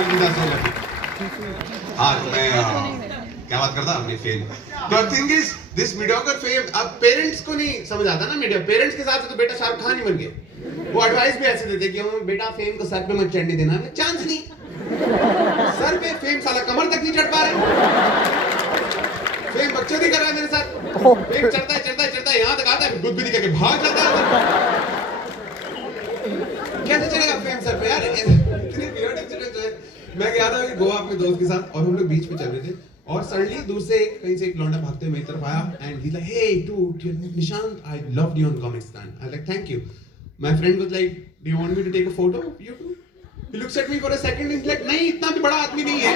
अलविदा से लगी। हाँ तो मैं क्या बात करता अपनी फेम। तो thing is this mediocre fame अब पेरेंट्स को नहीं समझ आता ना। मीडिया पेरेंट्स के साथ तो बेटा शाहरुख खान ही बन गए। वो एडवाइस भी ऐसे देते कि बेटा फेम को सर पे मत चढ़ने देना। चांस नहीं, सर पे फेम साला कमर तक नहीं चढ़ पा रहे। फेम बकचोदी कर रहा है मेरे साथ। फेम चढ़ता है यहाँ तक आता है, दूध भी निकल के भाग जाता है। कैसे चलेगा फेम सर पे यार? इतने वियर्ड इंसिडेंट है। मैं गया था गोवा अपने दोस्त के साथ और हम लोग बीच पे चल रहे थे और सडनली दूर से कहीं से एक लौंडा भागते हुए मेरी तरफ आया and he like hey dude Nishant I loved you on comic stand. I like thank you. My friend was like do you want me to take a photo you two? He looks at me for a second and like नहीं इतना भी बड़ा आदमी नहीं है।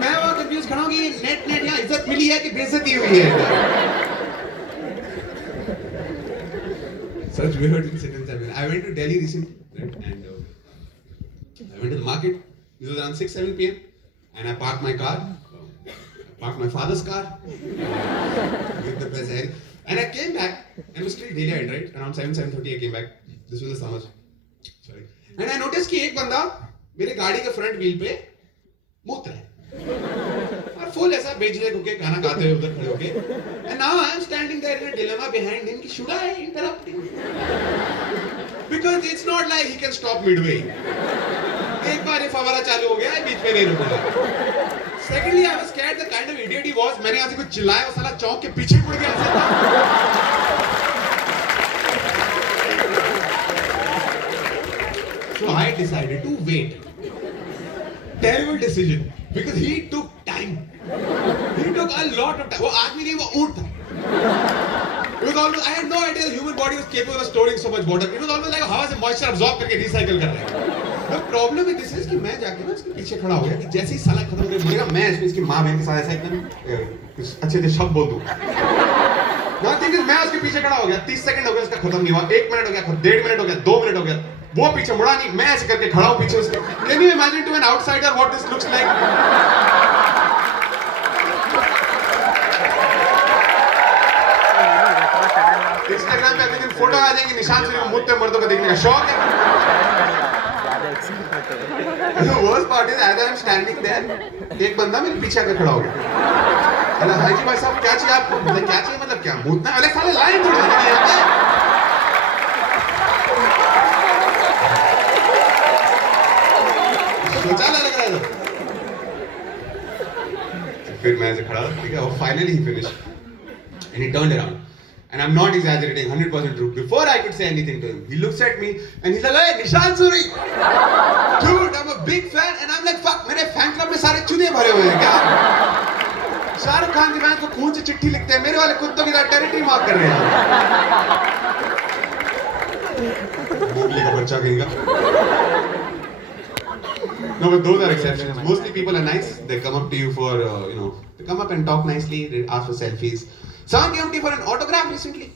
मैं वहां confuse खड़ा हूं कि नेट यहां इज्जत मिली है कि बेइज्जती हुई है। Such weird incidents happen. I went to Delhi recently, right? And I went to the market. It was around 6-7 p.m. And I parked my car. I parked my father's car. With the best hair. And I came back. And it was still daylight, right? Around 7-7:30 I came back. This was the summer. Sorry. And I noticed कि एक बंदा मेरे गाड़ी के front wheel पे मूत रहा है। और फुल ऐसा बेचने होके खाना खाते हुए उधर खड़े होके and now I am standing there in a dilemma behind him कि should I interrupt him? Because it's not like he can stop midway. एक बार ये फवारा चालू हो गया है बीच में नहीं रुकना। Secondly, I was scared the kind of idiot he was. मैंने यहाँ से कुछ चिल्लाया वो साला चौक के पीछे मुड़ गया। So I decided to wait. Terrible decision because he took time. He took a lot of time. वो आदमी नहीं वो ऊंट था। It was almost I had no idea the human body was capable of storing so much water. It was almost like हवा से moisture absorb करके recycle कर रहा है। The problem with this is कि मैं जाके ना इसके पीछे खड़ा हो गया कि जैसे ही साला खत्म हो गया मुझे मैं इसकी माँ बहन के साथ ऐसा एकदम कुछ अच्छे शब्द बोल दूँ। मैं उसके पीछे खड़ा हो गया 30 सेकंड हो गया उसका खत्म नहीं हुआ 1 मिनट हो गया 1.5 मिनट हो गया 2 मिनट हो गया वो पीछे मुड़ा नहीं मैं ऐसे करके खड़ा हूँ पीछे उसके। Can you imagine to an outsider what this looks like? Instagram पे अभी दिन फोटो आ जाएंगे निशान से मुद्दे मर्दों को देखने का शौक है। The worst part is as I am standing there एक बंदा मेरे पीछे आकर खड़ा हो गया। अरे हाजी भाई साहब क्या चाहिए आपको? मतलब क्या चाहिए मतलब क्या मुद्दा? अरे साले लाइन तोड़ देंगे यहाँ पे। शौचालय लग रहा है तो फिर मैं ऐसे खड़ा ठीक है और finally he finished and he turned around and I'm not exaggerating 100% true. Before I could say anything to him he looks at me and he's like hey Nishan Suri dude I'm a big fan and I'm like fuck मेरे fan club में सारे चूहे भरे हुए हैं क्या? शाहरुख खान की बहन को खून से चिट्ठी लिखते हैं मेरे वाले कुत्तों की तरह टेरिटरी मार्क कर रहे हैं। मोगली का बच्चा कहेगा। No, but those are exceptions. Mostly people are nice. They come up to you for, they come up and talk nicely. They ask for selfies. Someone came up to me for an autograph recently,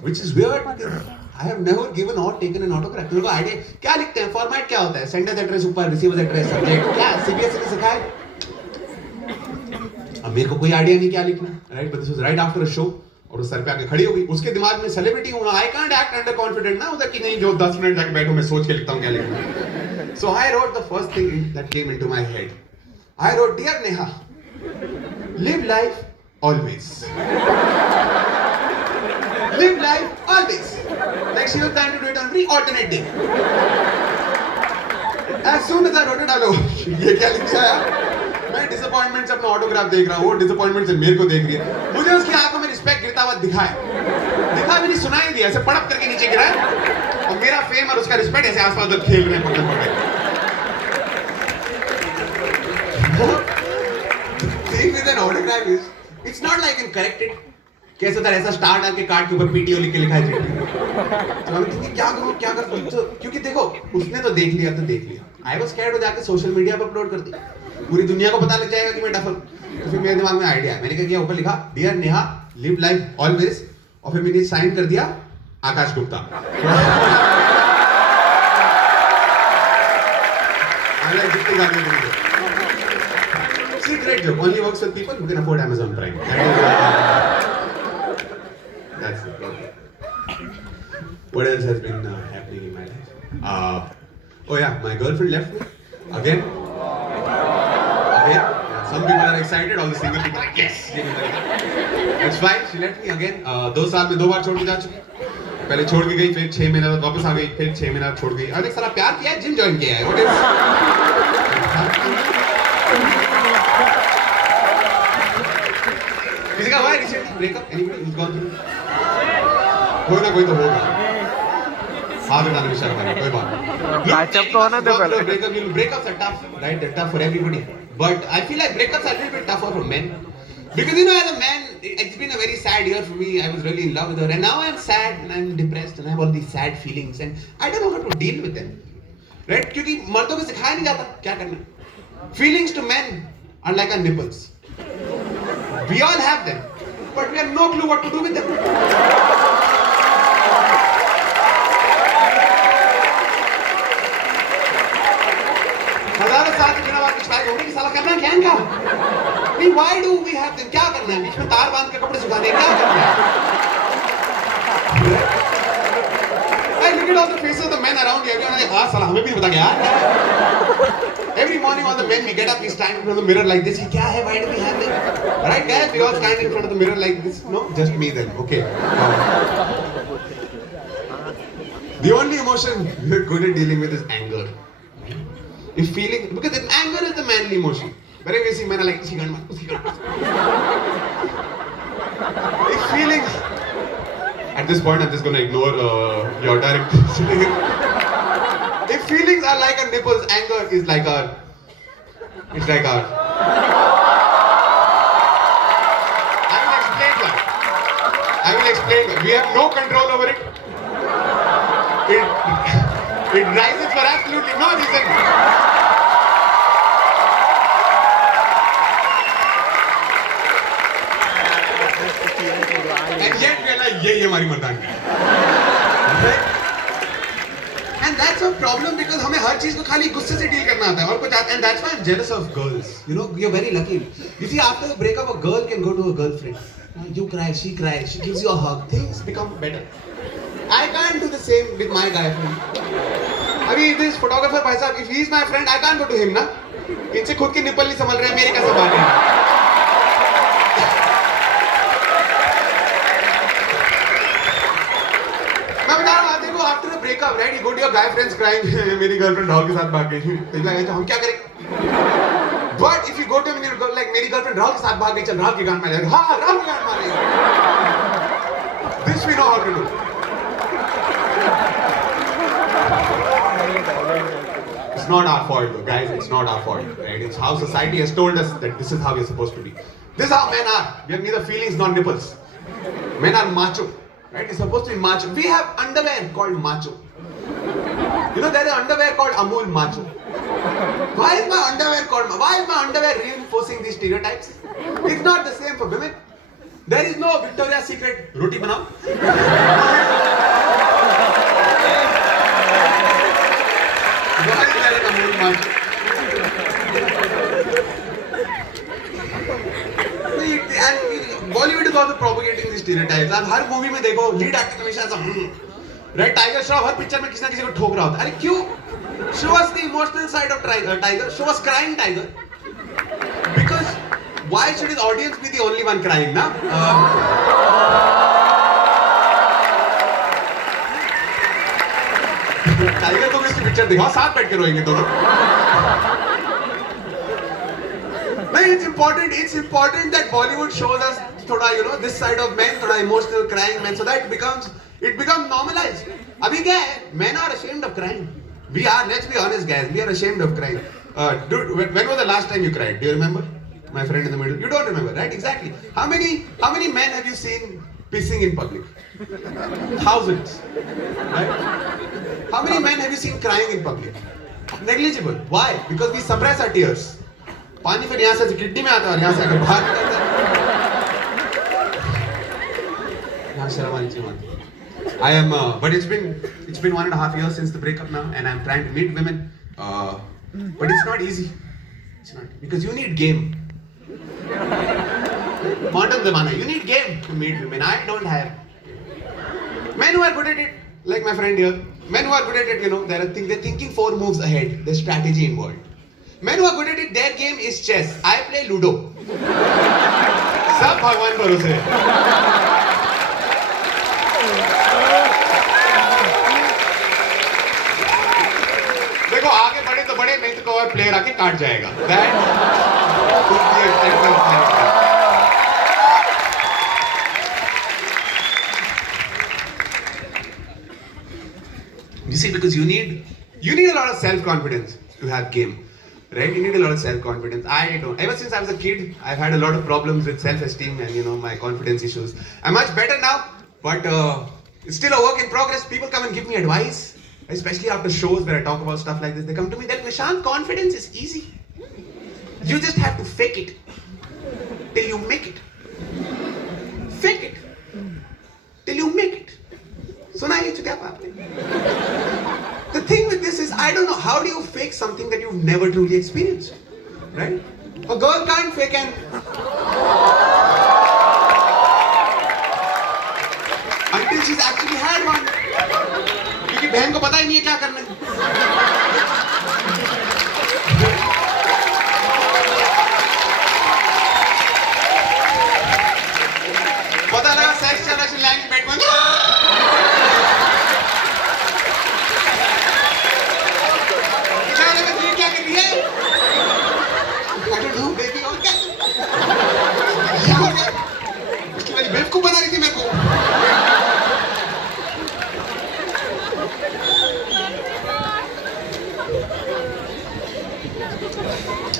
which is weird because I have never given or taken an autograph. मेरे को idea क्या लिखते हैं? Format क्या होता है? Sender's address ऊपर, receiver's address, subject. क्या CBSE ने सिखाया? अब मेरे को कोई idea नहीं क्या लिखना, right? But this was right after a show. और वो सर पे आके खड़ी हो गई उसके दिमाग में सेलिब्रिटी हूँ I can't act under confident ना उधर की नहीं जो 10 मिनट जाके बैठो मैं सोच के लिखता हूँ क्या लिखना है। So I wrote the first thing that came into my head. I wrote dear Neha, live life always. Live life always. Like she was trying to do it on every alternate day. As soon as I wrote it, hello, ये क्या लिख दिया यार? मैं disappointment से अपना autograph देख रहा हूँ वो डिसअपॉइंटमेंट से मेरे को देख रही है। मुझे उसकी आंखों में रिस्पेक्ट गिरता हुआ दिखा भी नहीं सुनाई दिया ऐसे पड़प करके नीचे गिरा है और मेरा फेम और उसका रिस्पेक्ट ऐसे आसपास उधर खेल रहे हैं पकड़ पकड़। Thing with an autograph is it's not like you can correct it. कैसे होता है ऐसा स्टार डाल के कार्ड के ऊपर पीटीओ लिख के लिखा है चिट्ठी। तो हम कहेंगे क्या करूँ तो क्योंकि देखो उसने तो देख लिया आई वाज स्कैर्ड हो जाके सोशल मीडिया पर अपलोड कर दी पूरी दुनिया को पता लग जाएगा कि मैं डफल। तो फिर मेरे दिमाग में आइडिया मैंने क्या किया ऊपर लिखा dear Neha live life always और फिर मैंने साइन कर दिया आकाश Gupta. Secret joke only works with people who can afford Amazon Prime. That's it. What else has been happening in my life? Oh yeah, my girlfriend left me again. Again. Yeah, some people are excited, all the single people are like yes. That's fine. She left me again. 2 साल में 2 बार छोड़ के जा चुकी. पहले छोड़ के गई, फिर 6 महीने बाद वापस आ गई, फिर 6 महीने बाद छोड़ गई. अरे साला प्यार किया है, जिम ज्वाइन किया है. What is? किसी का हुआ है recently breakup? Anybody who's gone through? कोई ना कोई तो होगा. हाथ उठाने में शर्म आ रही है, कोई बात नहीं. Catch-up तो होना था पहले. Breakups are tough, right? They're tough for everybody. But I feel like breakups are a little bit tougher for men. Because you know, as a man, it's been a very sad year for me. I was really in love with her, and now I'm sad and I'm depressed and I have all these sad feelings, and I don't know how to deal with them, right? क्योंकि मर्दों को सिखाया नहीं जाता क्या करना. Feelings to men are like our nipples. We all have them, but we have no clue what to do with them. हजारों साल के बिना बात स्ट्राइक होगी कि साला करना क्या है क्या? नहीं, why do we have them? क्या करना है? बीच में तार बांध के कपड़े सुखाने क्या करना है? I look at all the faces of the men around here. Everyone is like, हाँ साला हमें भी नहीं पता क्या है? Every morning all the men we get up, we stand in front of the mirror like this. ये क्या है? Why do we have them? Right guys, we all stand in front of the mirror like this. No, just me then. Okay. The only emotion we're good at dealing with is anger. If feeling, because anger is the manly emotion. Whenever you see men are like, uski gun. If feelings, at this point I'm just gonna ignore your director sitting here. If feelings are like our nipples, anger is like our, it's like our. I will explain why. We have no control over it. It rises for absolutely no reason. And yet we are like, ये हमारी मर्दानी है. And that's a problem because हमें हर चीज को खाली गुस्से से deal करना आता है और कुछ आता है. And that's why I'm jealous of girls. You know, you're very lucky. You see, after the breakup, a girl can go to a girlfriend. You cry, she cries, she gives you a hug. Things become better. I can't do the same with my guy friend. अभी this photographer भाई साहब, if he is my friend, I can't go to him ना. इनसे खुद की nipple नहीं संभल रहे हैं, मेरे कैसे बात है? मैं बता रहा हूँ, देखो after a breakup, right? You go to your guy friends crying, मेरी girlfriend राहुल के साथ भाग गई. तो लगा हम क्या करें? But if you go to him and you go like मेरी girlfriend राहुल के साथ भाग गई, चल राहुल की गांड मार ले. हाँ, राहुल की गांड मार ले. This we know how to do. It's not our fault though, guys, it's not our fault, right? It's how society has told us that this is how we're supposed to be. This is how men are. We have neither feelings nor nipples. Men are macho, right? It's supposed to be macho. We have underwear called macho. You know, there is underwear called Amul macho. Why is my underwear reinforcing these stereotypes? It's not the same for women. There is no Victoria's Secret roti banao. Why is there an Amul macho? And Bollywood is also propagating these stereotypes. आप हर movie में देखो lead actor हमेशा ऐसा right. Tiger Shroff हर picture में किसी ना किसी को ठोक रहा होता है. अरे क्यों? Show us the emotional side of Tiger. Show us crying Tiger. Because why should his audience be the only one crying, na? Tiger को भी इसकी पिक्चर दिखाओ, साथ बैठ के रोएंगे दोनों. नहीं, it's important that Bollywood shows us थोड़ा, you know, this side of men, थोड़ा emotional crying men, so that it becomes normalized. अभी क्या है? Men are ashamed of crying. We are, let's be honest guys, we are ashamed of crying. Dude, when was the last time you cried? Do you remember? My friend in the middle. You don't remember, right? Exactly. How many men have you seen pissing in public? Thousands. Right? How many men have you seen crying in public? Negligible. Why? Because we suppress our tears. पानी फिर यहाँ से kidney में आता है और यहाँ से आकर बाहर निकलता है. यहाँ शर्म आनी चाहिए. But it's been 1.5 years since the breakup now, and I'm trying to meet women. But it's not easy. It's not, because you need game. Modern zamana, you need game to meet women. I don't have. Men who are good at it, like my friend here, Men who are good at it, you know, they're thinking 4 moves ahead. There's strategy involved. Men who are good at it, their game is chess. I play Ludo. सब भगवान भरोसे. देखो आगे बढ़े तो बढ़े, नहीं तो कोई और प्लेयर आके काट जाएगा. That could be a type of character. You see, because you need a lot of self-confidence to have game, right? You need a lot of self-confidence. I don't. Ever since I was a kid, I've had a lot of problems with self-esteem and my confidence issues. I'm much better now, but it's still a work in progress. People come and give me advice, especially after shows where I talk about stuff like this. They come to me, that Nishant, confidence is easy. You just have to fake it till you make it. Fake it till you make it. सुना ये चुका आपने? The thing with this is, I don't know, how do you fake something that you've never truly experienced, right? A girl can't fake an until she's actually had one. क्योंकि बहन को पता ही नहीं है क्या करना है. पता लगा सेक्स चल रहा है, लाइन बैठ में बेवकूफ बना रही थी मेरे को.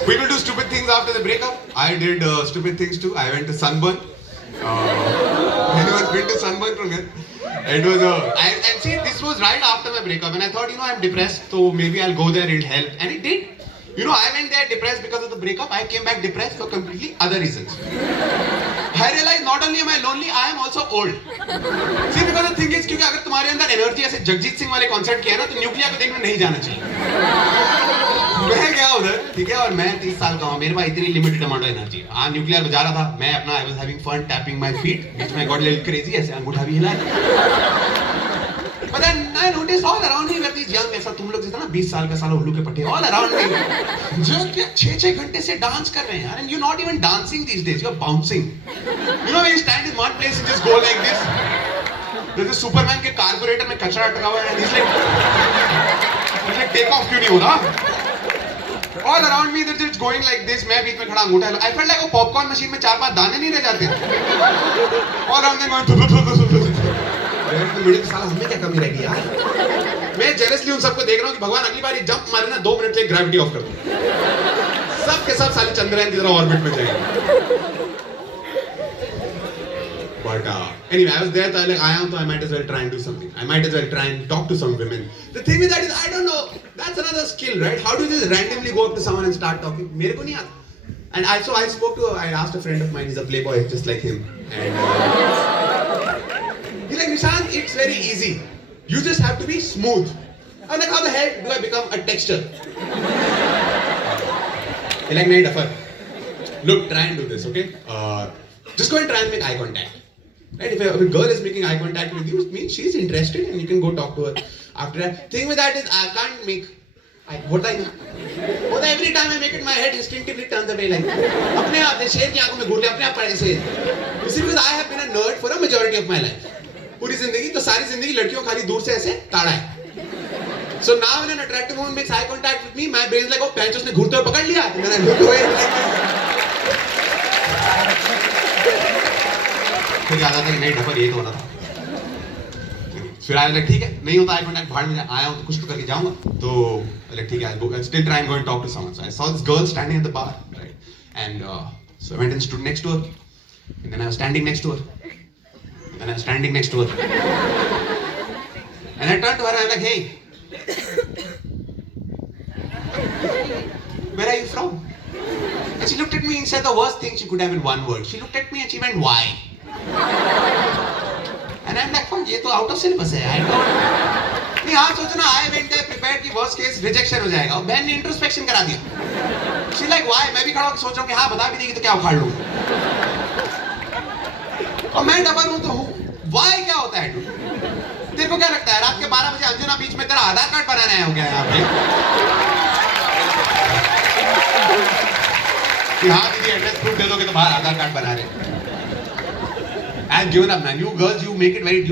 People do stupid things after the breakup. I did stupid things too. I went to Sunburn. Anyone been to Sunburn from here? It was and see, this was right after my breakup, and I thought, I'm depressed, so maybe I'll go there, it'll help, and it did. I went there depressed because of the breakup. I came back depressed for completely other reasons. I realized not only am I lonely, I am also old. See, because the thing is, क्योंकि अगर तुम्हारे अंदर energy ऐसे जगजीत सिंह वाले concert किया ना, तो nuclear को देखने नहीं जाना चाहिए. मैं गया उधर, ठीक है, और मैं 30 साल का हूँ, मेरे पास इतनी limited amount of energy. Nuclear बजा रहा था, मैं अपना I was having fun tapping my feet, बीच में got a little crazy, ऐसे अंगूठा भी हिला. But then I noticed all around me were these young, ऐसा तुम लोग जैसा ना 20 साल का साला उल्लू के पट्टे, all around me, जो 6-6 घंटे से डांस कर रहे हैं यार, and you're not even dancing these days, you're bouncing. When you stand in one place and just go like this, there's a Superman के carburetor में कचरा अटका हुआ है, and he's like take off क्यों नहीं हो रहा? All around me they're just going like this, मैं बीच में खड़ा अंगूठा हिला. I felt like वो popcorn machine में 4-5 दाने नहीं रह जाते. All around them going middle साला हमें क्या कमी रहेगी यार. मैं जेलसली उन सबको देख रहा हूँ कि भगवान अगली बार ये जंप मारे ना 2 मिनट से ग्रेविटी ऑफ कर दो. सब के सब साले चंद्रयान की तरह ऑर्बिट में जाएंगे. But anyway, I was there, so I am, so I might as well try and do something. I might as well try and talk to some women. The thing with that is, I don't know, that's another skill, right? How do you just randomly go up to someone and start talking? मेरे को नहीं आता. And I asked a friend of mine, he's a playboy just like him. And he's like, Nishant, it's very easy. You just have to be smooth. I'm like, how the hell do I become a texture? He's like, nahi duffer. Look, try and do this, okay? Just go and try and make eye contact. Right? If a girl is making eye contact with you, it means she's interested and you can go talk to her. After that, thing with that is, I can't make होता ही ना. होता every time I make it, my head instinctively turns away like. अपने आप शेर की आंखों में घूर ले, अपने आप ऐसे. You see, because I have been a nerd for a majority of my life. पूरी जिंदगी तो सारी जिंदगी लड़कियों खाली दूर से ऐसे ताड़ा है. So now when an attractive woman makes eye contact with me, my brain is like, oh, पैंच उसने घूरते हुए पकड़ लिया. And then I look away like. फिर याद आता है नहीं ढपल यही तो होना था. फिर आया ठीक है नहीं होता आई कांटेक्ट भाड़ में आया हूं तो कुछ तो करके जाऊंगा तो ठीक है I'll still try and go and talk to someone. So I saw this girl standing at the bar, right? And so I went and stood next to her, and then I was standing next to her, and then I was standing next to her, and I turned to her and I'm like, hey, where are you from? And she looked at me and said the worst thing she could have in one word. She looked at me and she went, why? And I'm like, ये तो out of syllabus है. I don't. नहीं हाँ सोचो ना, I went there prepared कि worst case rejection हो जाएगा. और बहन ने introspection करा दिया. She's like, why? मैं भी खड़ा होकर सोच रहा हूँ कि हाँ बता भी देगी तो क्या उखाड़ लूँ. और मैं डबल हूँ तो हूँ. Why क्या होता है? तेरे को क्या लगता है रात के 12 बजे अंजुना बीच में तेरा आधार कार्ड बनाना है हो गया यहाँ पे? कि हाँ दीदी एड्रेस प्रूफ दे दोगे तो बाहर आधार कार्ड बना रहे. I've given up, man. You girls, you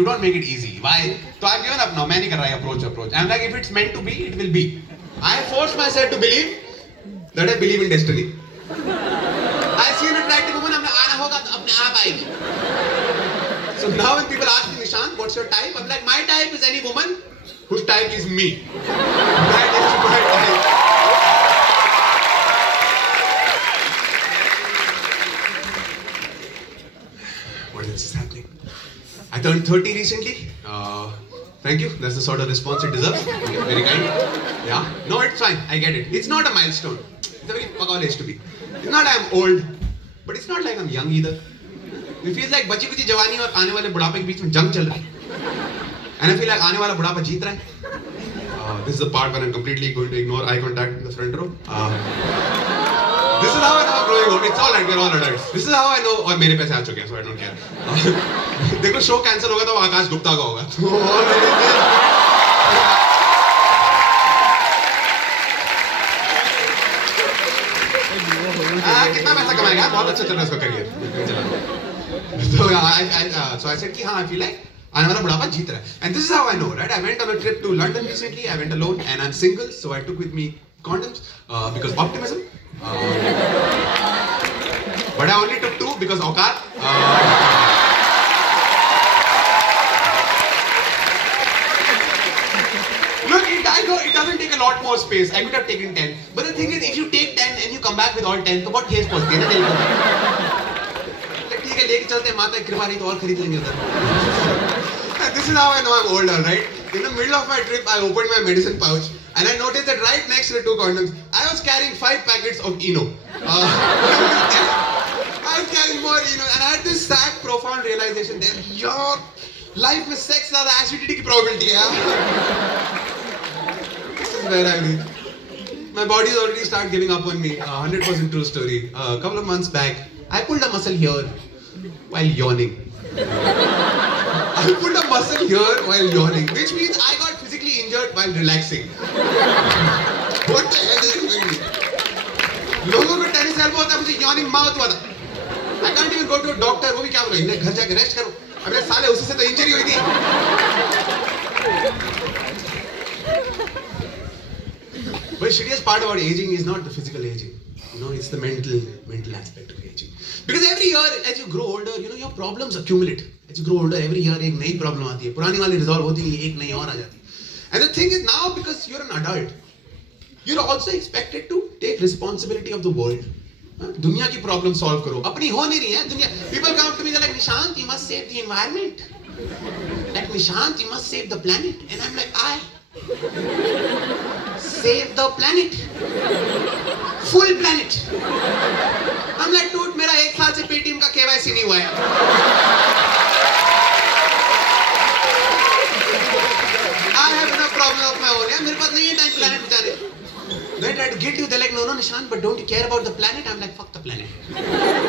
don't make it easy. Why? So I've given up now. मैं नहीं कर रहा है approach. I'm like, if it's meant to be, it will be. I force myself to believe that I believe in destiny. I see an attractive woman, हमने आना होगा तो अपने आप आएगी. So now when people ask me, Nishant, what's your type? I'm like, my type is any woman whose type is me. That is my type. What else is happening? I turned 30 recently. Thank you. That's the sort of response it deserves. Very kind. Yeah. No, it's fine. I get it. It's not a milestone. It's a very fuck age to be. It's not I'm old, but it's not like I'm young either. It feels like बची कुची जवानी और आने वाले बुढ़ापे के बीच में जंग चल रहा है. And I feel like आने वाला बुढ़ापा जीत रहा है. This is the part where I'm completely going to ignore eye contact in the front row. This is how I know I'm growing old. It's all right, we're all adults. This is how I know. और मेरे पैसे आ चुके हैं, so I don't care. देखो show cancel होगा तो आकाश गुप्ता का होगा. कितना पैसा कमाएगा? बहुत अच्छा चल रहा है इसका करियर. So I said कि हाँ I feel like आने वाला बुढ़ापा जीत रहा है. And this is how I know, right? I went on a trip to London recently. I went alone and I'm single, so I took with me condoms because optimism. But I only took 2 because औकात. Look, it doesn't take a lot more space. I could have taken 10. But the thing is, if you take 10 and you come back with all 10, तो बहुत ठेस पहुंचती है ना दिल को. ठीक है, लेके चलते हैं माता की कृपा नहीं तो और खरीद लेंगे उधर. This is how I know I'm older, right? In the middle of my trip, I opened my medicine pouch and I noticed that right next to the 2 condoms, I was carrying 5 packets of Eno. I was carrying more Eno and I had this sad, profound realization that your life में sex ज़्यादा acidity की probability है. This is where I live. My body has already started giving up on me. 100% true story. A couple of months back, I pulled a muscle here while yawning. I pulled a muscle here while yawning, which means I got physically injured while relaxing. What the hell is it doing me? लोगों को tennis elbow होता है, मुझे yawning mouth हुआ था. I can't even go to a doctor. वो भी क्या बोल रहे हैं? घर जाके रेस्ट करो. अबे साले उसी से तो इंजरी हुई थी. But the shittiest part about aging is not the physical aging. You know, it's the mental aspect of aging. Because every year, as you grow older, you know, your problems accumulate. As you grow older, every year एक नई problem आती है. पुरानी वाली resolve होती नहीं, एक नई और आ जाती है. And the thing is now, because you're an adult, you're also expected to take responsibility of the world. दुनिया की problem solve करो. अपनी हो नहीं रही है दुनिया. People come up to me, they're like, Nishant, you must save the environment. Like, Nishant, you must save the planet. And I'm like, I save the planet. Full planet. I'm like, dude, मेरा 1 साल से Paytm का KYC नहीं हुआ है. I have enough problem of my own. यार मेरे पास नहीं है time planet बचाने. They try to get you. They're like, no, Nishant, but don't you care about the planet? I'm like, fuck the planet.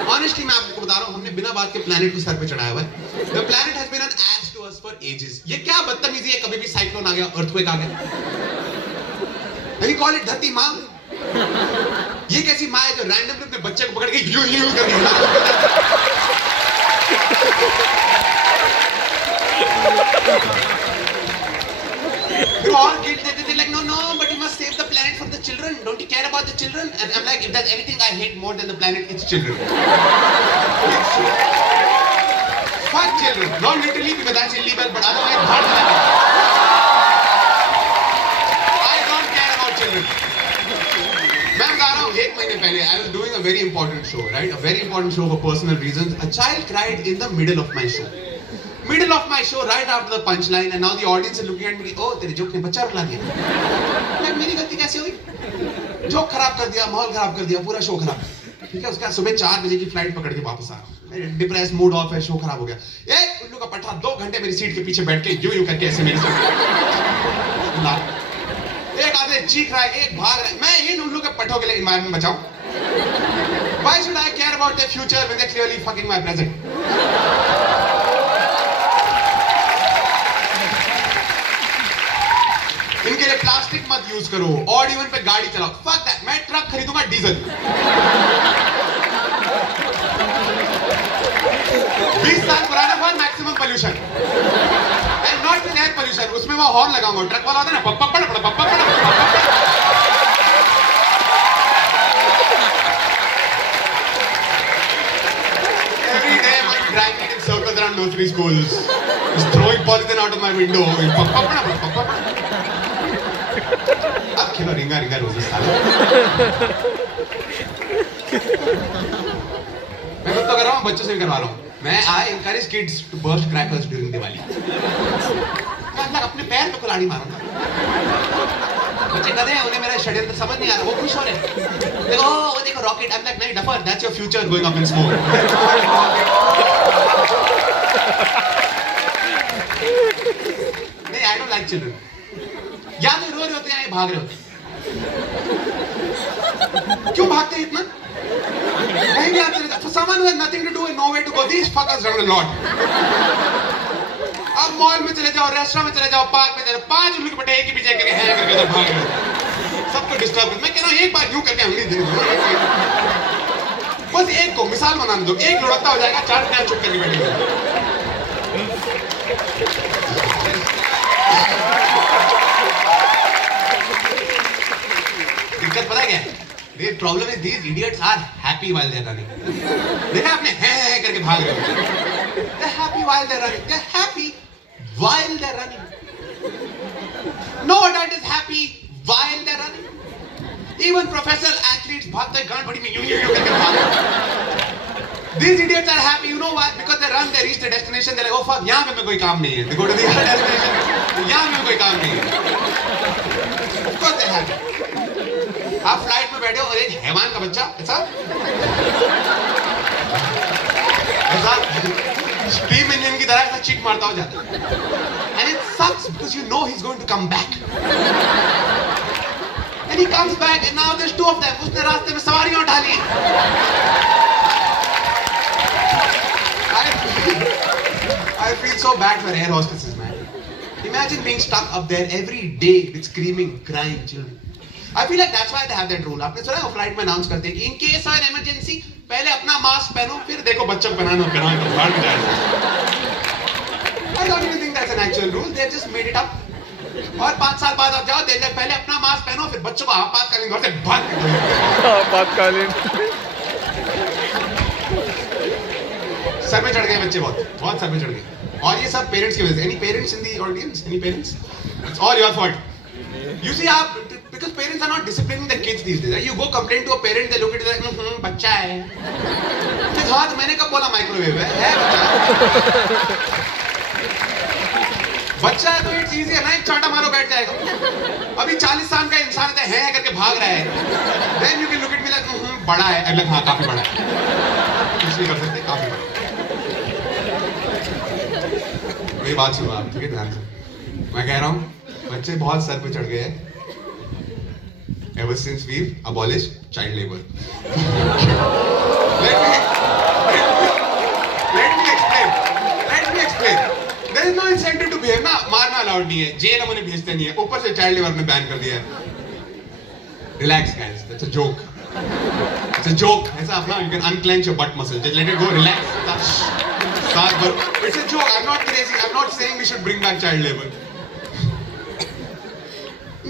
Honestly, मैं आपको बता रहा हूँ, हमने बिना बात के planet को सर पे चढ़ाया हुआ है. The planet has been an ass to us for ages. ये क्या बदतमीजी है? कभी भी cyclone आ गया, earthquake आ गया. And we call it धरती माँ. ये कैसी माँ है जो randomly अपने बच्चे को पकड़ के यूं करके हिला. They're all guilty. They're like, no, but you must save the planet for the children. Don't you care about the children? And I'm like, if there's anything I hate more than the planet, it's children. Fuck children. Not literally because that's illegal, but otherwise, I don't care about children. मैं बता रहा हूँ 1 महीने पहले I was doing a very important show, right? A very important show for personal reasons. A child cried in the middle of my show. Middle of my show, right after the punchline, and now the audience is looking at me. Oh, तेरे joke ने बच्चा रुला दिया. like मेरी गलती कैसे हुई? Joke खराब कर दिया, माहौल खराब कर दिया, पूरा शो खराब. ठीक है, उसके बाद सुबह 4 बजे की फ्लाइट पकड़ के वापस आ रहा हूँ. डिप्रेस, मूड ऑफ है, शो खराब हो गया. एक उल्लू का पट्टा 2 घंटे मेरी सीट के पीछे बैठ के यूं करके ऐसे मेरे साथ. एक आधे चीख रहा है, एक भाग रहा है. मैं इन उल्लू के पट्टों के लिए environment बचाऊं? Why should I care about their future when they're clearly fucking my present? इनके लिए प्लास्टिक मत यूज करो, ऑड इवन पे गाड़ी चलाओ, फक दैट, मैं ट्रक खरीदूंगा डीजल। 20 साल पुराना phone, maximum pollution, and not with air pollution, उसमें मैं हॉर्न लगाऊंगा, ट्रक वाला होता है ना, पप्पा पड़ पड़ पप्पा पड़। Every day I'm dragging in circles around nursery schools, just throwing polythene out of my window, पप्पा पड़ पप्पा पड़। अब खेलो रिंगा रिंगा रोजी साला। मैं खुद तो कर रहा हूँ, बच्चों से भी करवा रहा हूँ। मैं आई encourage kids to burst crackers during Diwali. मैं अपने पैर पे कुल्हाड़ी मारूंगा। बच्चे कहते हैं उन्हें मेरा षड्यंत्र समझ नहीं आ रहा, वो खुश हो रहे हैं। देखो वो देखो रॉकेट, I'm like नहीं duffer, that's your future going up in smoke। नहीं, I don't like children। या तो रो रहे होते हैं या भाग रहे होते हैं। क्यों भागते हैं इतना? कहीं भी आते रहते। For someone who has nothing to do and nowhere to go, these fuckers run a lot। अब मॉल में चले जाओ, रेस्टोरेंट में चले जाओ, पार्क में चले जाओ, 5 उल्लू के पटे एक ही पीछे करके हैं करके तो भाग रहे हो। सबको डिस्टर्ब कर। मैं कह रहा हूँ एक बार यूं करके अंगली दे दो, बस एक को मिसाल बनाने दो, एक लुढ़कता हो जाएगा, 4 टाइम चुप करके बैठेंगे। दिक्कत पता क्या है? The problem is these idiots are happy while they're running। देखा आपने है करके भाग रहे हो। They're happy while they're running। They're happy while they're running। No adult is happy while they're running। Even professional athletes भागते हैं गांड बड़ी में यूं करके भाग रहे हो। These idiots are happy, you know why? Because they run, they reach the destination, they're like, oh fuck, यहाँ पे कोई काम नहीं है। They go to the other destination, यहाँ पे कोई काम नहीं है। Of course they're happy। आप फ्लाइट में बैठे हो और एक हैवान का बच्चा ऐसा स्टीम इंजन की तरह ऐसा चिक मारता हो जाता है। And it sucks because you know he's going to come back। And he comes back and now there's 2 of them। उसने रास्ते में सवारियां उठा ली। I feel so bad for air hostesses, man। Imagine being stuck up there every day with screaming, crying children। I feel like that's why they have that rule। आपने सुना है वो flight में अनाउंस करते हैं कि in case of an emergency पहले अपना मास्क पहनो, फिर देखो बच्चों को पहनाना तो बाहर में जाएगा। I don't even think that's an actual rule। They just made it up। और 5 साल बाद आप जाओ, देखो पहले अपना मास्क पहनो, फिर बच्चों को आपातकालीन घर से भाग के दो। आपातकालीन। सर पे चढ़ गए बच्चे, बहुत सर पे चढ़ गए। और ये सब पेरेंट्स की वजह से। Any parents in the audience? Any parents? It's all your fault। You see, because parents are not disciplining their kids these days। You go complain to a parent, they look at it like, बच्चा है। हाँ तो मैंने कब बोला microwave है बच्चा है तो इट्स इजी है ना, एक चांटा मारो बैठ जाएगा। अभी 40 साल का इंसान है करके भाग रहा है, then you can look at me like, बड़ा है, like हाँ काफी बड़ा है, कुछ नहीं कर सकते, काफी बड़ा। मेरी बात सुनो आप, ठीक है, ध्यान से। मैं कह रहा हूँ बच्चे बहुत सर पे चढ़ गए हैं ever since we've abolished child labor। let me explain। There is no incentive to behave ना, मारना अलाउड नहीं है, जेल हम उन्हें भेजते नहीं है, ऊपर से चाइल्ड लेबर में बैन कर दिया है। Relax guys, that's a joke। It's a joke। ऐसा अपना you can unclench your butt muscle, just let it go, relax। It's a joke, I'm not crazy, I'm not saying we should bring back child labor।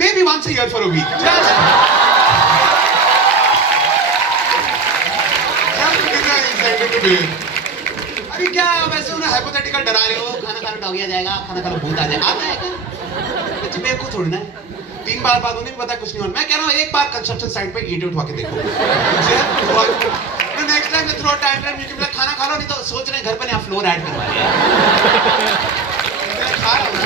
Maybe once a year for a week, just to give an incentive to behave। अभी क्या वैसे उन्हें hypothetical डरा रहे हो, खाना खाना doggy आ जाएगा, खाना खाना भूत आ जाएगा, आता है क्या? बच्चे बेवकूफ छोड़ना है। 3 बार बाद उन्हें भी पता कुछ नहीं होना। मैं कह रहा हूँ एक बार कंस्ट्रक्शन साइट पे ईंटें उठवा के देखो। Next time throw tantrum, you can be खाना खा लो, नहीं तो सोच रहे हैं घर पे नया फ्लोर ऐड करवा लिया। खा रहा हूँ ना।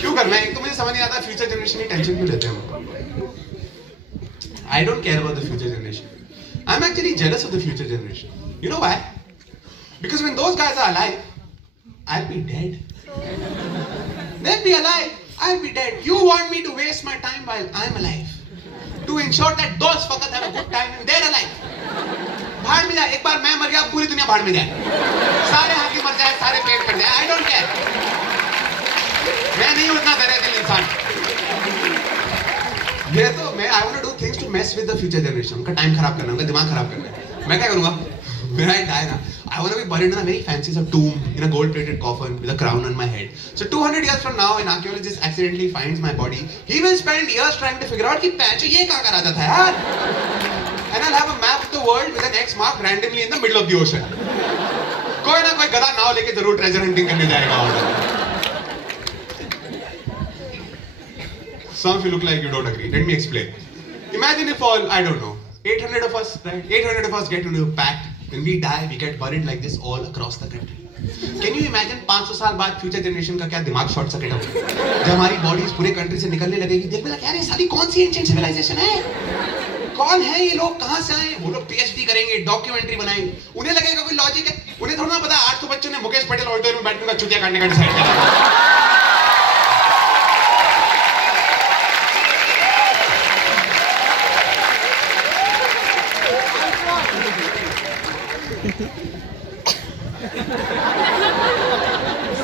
क्यों करना है? एक तो मुझे समझ नहीं आता फ्यूचर जनरेशन की टेंशन क्यों लेते हैं हम। I don't care about the future generation। I'm actually jealous of the future generation। You know why? Because when those guys are alive, I'll be dead। They'll be alive, I'll be dead। You want me to waste my time while I'm alive to ensure that those fuckers have a good time and they're alive। भाड़ में जाए, एक बार मैं मर गया, पूरी दुनिया भाड़ में जाए। सारे हाथ दादी मर जाए, सारे पेट कट जाए, आई डोंट केयर। मैं नहीं उतना दरिद्र इंसान। ये तो मैं I want to do things to mess with the future generation. उनका टाइम खराब करना, उनका दिमाग खराब करना है। मैं क्या करूंगा? When I die ना, I want to be buried in a very fancy tomb in a gold-plated coffin with a crown on my head. So 200 years from now, an archaeologist accidentally finds my body. He will spend years trying to figure out कि पैचो ये कहाँ का राजा था यार? And I'll have a map of the world with an X mark randomly in the middle of the ocean. कोई ना कोई गधा नाव लेके जरूर ट्रेजर हंटिंग करने जाएगा वहाँ। Some of you look like you don't agree. Let me explain. Imagine if all, I don't know, 800 of us, right? 800 of us get into a pact. When we die, we get buried like this all across the country. Can you imagine 500 साल बाद future generation का क्या दिमाग short circuit होगा? जब हमारी bodies पूरे country से निकलने लगेगी, देख बोला क्या रे साली कौन सी एंशिएंट सिविलाइजेशन है? कौन है ये लोग, कहाँ से आए? वो लोग पीएचडी करेंगे, डॉक्यूमेंट्री बनाएंगे, उन्हें लगेगा कोई लॉजिक है? उन्हें थोड़ा ना पता 800 बच्चों ने मुकेश पटेल ऑडिटोरियम में बैठने का चुतिया काटने का डिसाइड किया।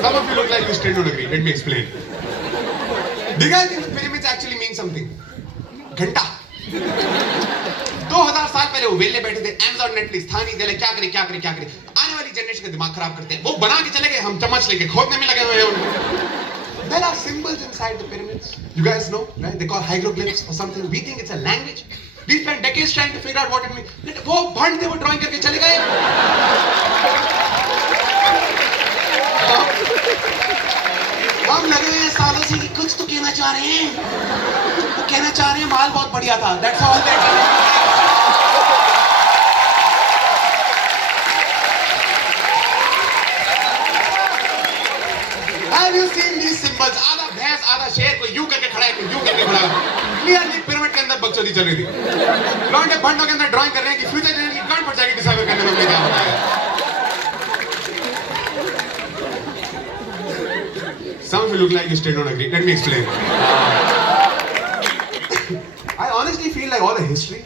Some of you look like you still don't agree. Let me explain. Do you guys think the pyramids actually mean something? घंटा। 2000 साल पहले वो वेले बैठे थे, Amazon, Netflix, थानी दे क्या करे क्या करे क्या करे। आने वाली जनरेशन का दिमाग खराब करते हैं। वो बना के चले गए, हम चम्मच लेके खोदने में लगे हुए हैं। There are symbols inside the pyramids. You guys know, right? They call hieroglyphs or something. We think it's a language. We spent decades trying to figure out what it means. वो भंड थे, वो ड्राइंग करके चले गए। हम लगे हैं सालों से कि कुछ तो कहना चाह रहे हैं। वो कहना चाह रहे हैं माल बहुत बढ़िया था। That's all that. Have you seen these symbols? आधा भैंस, आधा शेर, कोई यूं करके खड़ा है, कोई यूं करके खड़ा है। क्लियरली पिरामिड के अंदर बकचोदी चल रही थी। लौंडे भंडों के अंदर ड्राइंग कर रहे हैं कि फ्यूचर जनरेशन की गांड पड़ जाएगी डिसाइड करने में हमने क्या होना है। Some of you look like you still don't agree. Let me explain. I honestly feel like all the history